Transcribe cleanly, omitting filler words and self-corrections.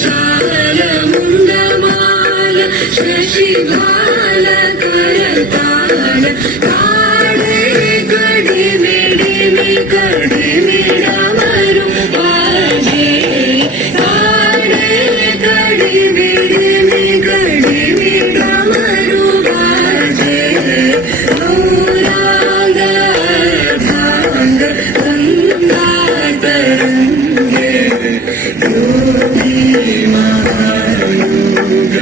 चाल मुंडमाल शशिभाल करताल काढे कडी मिडी कडी मिडमरू बाजे काढे कडी मिडी कडी मिडमरू बाजे गौरांग भांग गंगा तरंगे योगी महायोग